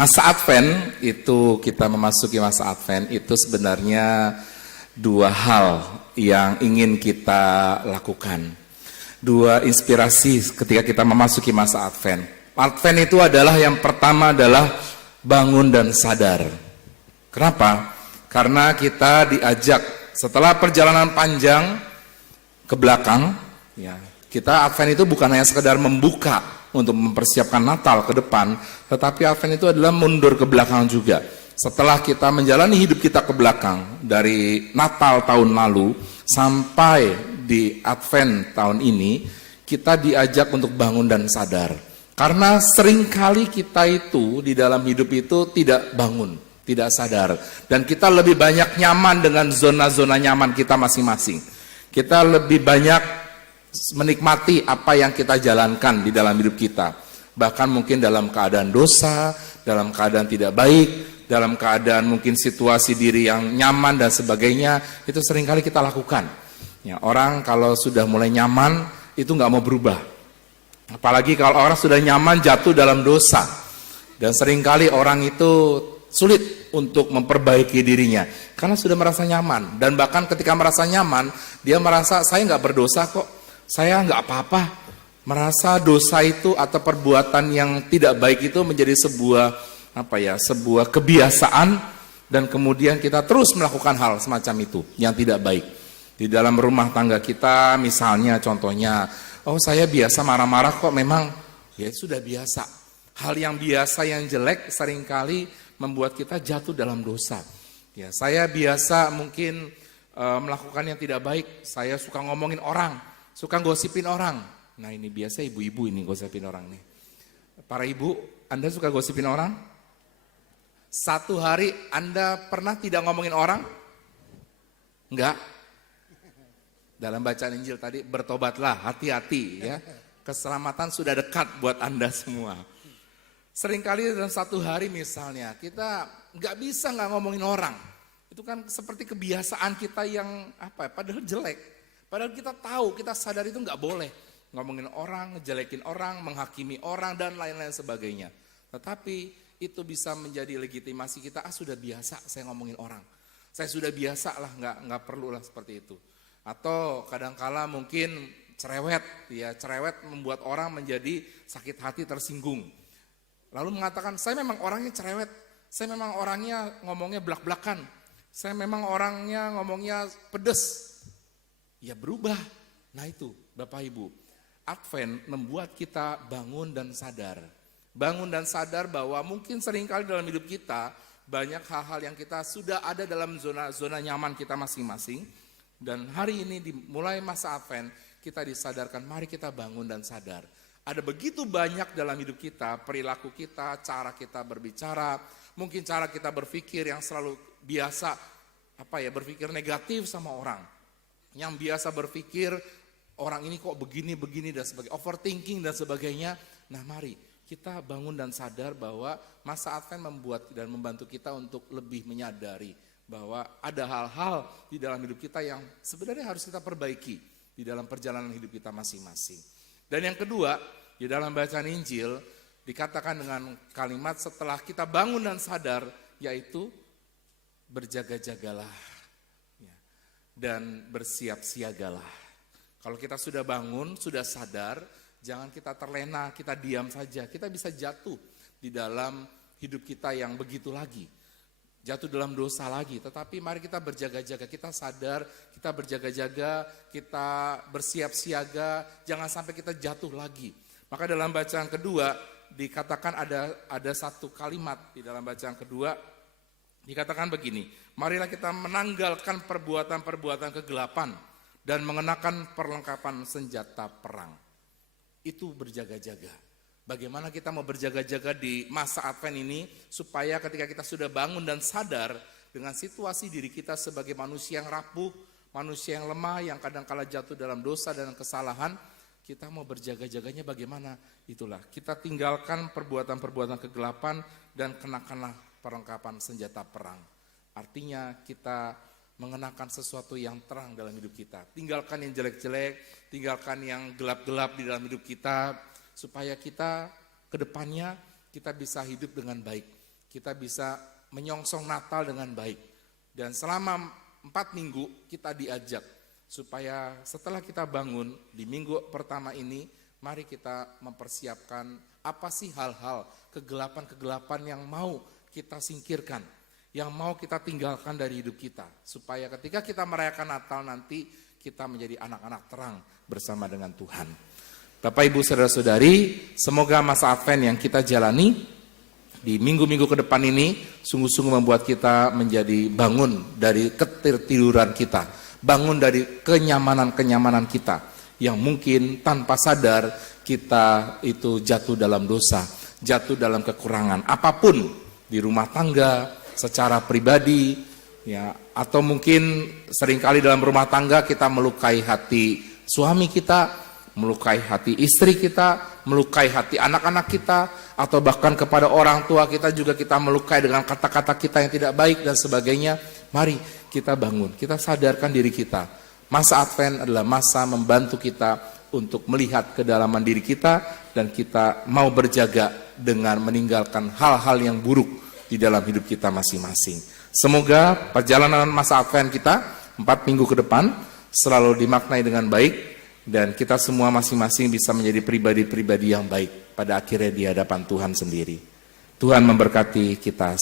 Masa Advent itu, kita memasuki masa Advent itu sebenarnya dua hal yang ingin kita lakukan. Dua inspirasi ketika kita memasuki masa Advent. Advent itu adalah yang pertama adalah bangun dan sadar. Kenapa? Karena kita diajak setelah perjalanan panjang ke belakang, ya, kita Advent itu bukan hanya sekedar membuka untuk mempersiapkan Natal ke depan, tetapi Advent itu adalah mundur ke belakang juga. Setelah kita menjalani hidup kita ke belakang, dari Natal tahun lalu sampai di Advent tahun ini, kita diajak untuk bangun dan sadar. Karena seringkali kita itu di dalam hidup itu tidak bangun, tidak sadar. Dan kita lebih banyak nyaman dengan zona-zona nyaman kita masing-masing. Kita lebih banyak menikmati apa yang kita jalankan di dalam hidup kita. Bahkan mungkin dalam keadaan dosa, dalam keadaan tidak baik, dalam keadaan mungkin situasi diri yang nyaman dan sebagainya, itu seringkali kita lakukan. Ya, orang kalau sudah mulai nyaman, itu nggak mau berubah. Apalagi kalau orang sudah nyaman jatuh dalam dosa. Dan seringkali orang itu sulit untuk memperbaiki dirinya, karena sudah merasa nyaman. Dan bahkan ketika merasa nyaman, dia merasa saya nggak berdosa kok. Saya nggak apa-apa, merasa dosa itu atau perbuatan yang tidak baik itu menjadi sebuah kebiasaan, dan kemudian kita terus melakukan hal semacam itu yang tidak baik. Di dalam rumah tangga kita misalnya contohnya, oh saya biasa marah-marah kok, memang ya sudah biasa. Hal yang biasa yang jelek seringkali membuat kita jatuh dalam dosa. Ya, saya biasa mungkin melakukan yang tidak baik, saya suka ngomongin orang, suka gosipin orang. Nah ini biasa ibu-ibu ini gosipin orang nih. Para ibu, Anda suka gosipin orang? Satu hari Anda pernah tidak ngomongin orang? Enggak. Dalam bacaan Injil tadi, bertobatlah, hati-hati ya. Keselamatan sudah dekat buat Anda semua. Seringkali dalam satu hari misalnya, kita nggak bisa nggak ngomongin orang. Itu kan seperti kebiasaan kita yang padahal jelek. Padahal kita tahu, kita sadar itu nggak boleh. Ngomongin orang, ngejelekin orang, menghakimi orang, dan lain-lain sebagainya. Tetapi itu bisa menjadi legitimasi kita, sudah biasa saya ngomongin orang. Saya sudah biasa lah, nggak perlu lah seperti itu. Atau kadangkala mungkin cerewet, ya cerewet membuat orang menjadi sakit hati, tersinggung. Lalu mengatakan, saya memang orangnya cerewet, saya memang orangnya ngomongnya belak-belakan, saya memang orangnya ngomongnya pedes. Ya berubah. Nah itu Bapak Ibu, Advent membuat kita bangun dan sadar. Bangun dan sadar bahwa mungkin seringkali dalam hidup kita banyak hal-hal yang kita sudah ada dalam zona nyaman kita masing-masing. Dan hari ini dimulai masa Advent, kita disadarkan mari kita bangun dan sadar. Ada begitu banyak dalam hidup kita, perilaku kita, cara kita berbicara, mungkin cara kita berpikir yang selalu biasa berpikir negatif sama orang. Yang biasa berpikir orang ini kok begini dan sebagainya, overthinking dan sebagainya. Nah mari kita bangun dan sadar bahwa masa Advent membuat dan membantu kita untuk lebih menyadari bahwa ada hal-hal di dalam hidup kita yang sebenarnya harus kita perbaiki di dalam perjalanan hidup kita masing-masing. Dan yang kedua, di dalam bacaan Injil dikatakan dengan kalimat setelah kita bangun dan sadar, yaitu berjaga-jagalah dan bersiap-siagalah. Kalau kita sudah bangun, sudah sadar, jangan kita terlena, kita diam saja. Kita bisa jatuh di dalam hidup kita yang begitu lagi. Jatuh dalam dosa lagi. Tetapi mari kita berjaga-jaga, kita sadar, kita berjaga-jaga, kita bersiap-siaga, jangan sampai kita jatuh lagi. Maka dalam bacaan kedua dikatakan ada satu kalimat di dalam bacaan kedua, dikatakan begini, marilah kita menanggalkan perbuatan-perbuatan kegelapan dan mengenakan perlengkapan senjata perang. Itu berjaga-jaga. Bagaimana kita mau berjaga-jaga di masa Advent ini supaya ketika kita sudah bangun dan sadar dengan situasi diri kita sebagai manusia yang rapuh, manusia yang lemah, yang kadang-kala jatuh dalam dosa dan kesalahan, kita mau berjaga-jaganya bagaimana? Itulah, kita tinggalkan perbuatan-perbuatan kegelapan dan kenakanlah perlengkapan senjata perang. Artinya kita mengenakan sesuatu yang terang dalam hidup kita. Tinggalkan yang jelek-jelek, tinggalkan yang gelap-gelap di dalam hidup kita, supaya kita ke depannya kita bisa hidup dengan baik. kita bisa menyongsong Natal dengan baik. Dan selama 4 minggu kita diajak supaya setelah kita bangun di minggu pertama ini, mari kita mempersiapkan apa sih hal-hal kegelapan-kegelapan yang mau kita singkirkan, yang mau kita tinggalkan dari hidup kita, supaya ketika kita merayakan Natal nanti kita menjadi anak-anak terang bersama dengan Tuhan. Bapak Ibu Saudara-saudari, semoga masa Advent yang kita jalani di minggu-minggu ke depan ini sungguh-sungguh membuat kita menjadi bangun dari ketertiduran kita, bangun dari kenyamanan-kenyamanan kita yang mungkin tanpa sadar kita itu jatuh dalam dosa, jatuh dalam kekurangan apapun di rumah tangga, secara pribadi, ya, atau mungkin seringkali dalam rumah tangga kita melukai hati suami kita, melukai hati istri kita, melukai hati anak-anak kita, atau bahkan kepada orang tua kita juga kita melukai dengan kata-kata kita yang tidak baik dan sebagainya. Mari kita bangun, kita sadarkan diri kita. Masa Advent adalah masa membantu kita untuk melihat kedalaman diri kita dan kita mau berjaga dengan meninggalkan hal-hal yang buruk di dalam hidup kita masing-masing. Semoga perjalanan masa Advent kita 4 minggu ke depan selalu dimaknai dengan baik dan kita semua masing-masing bisa menjadi pribadi-pribadi yang baik pada akhirnya di hadapan Tuhan sendiri. Tuhan memberkati kita.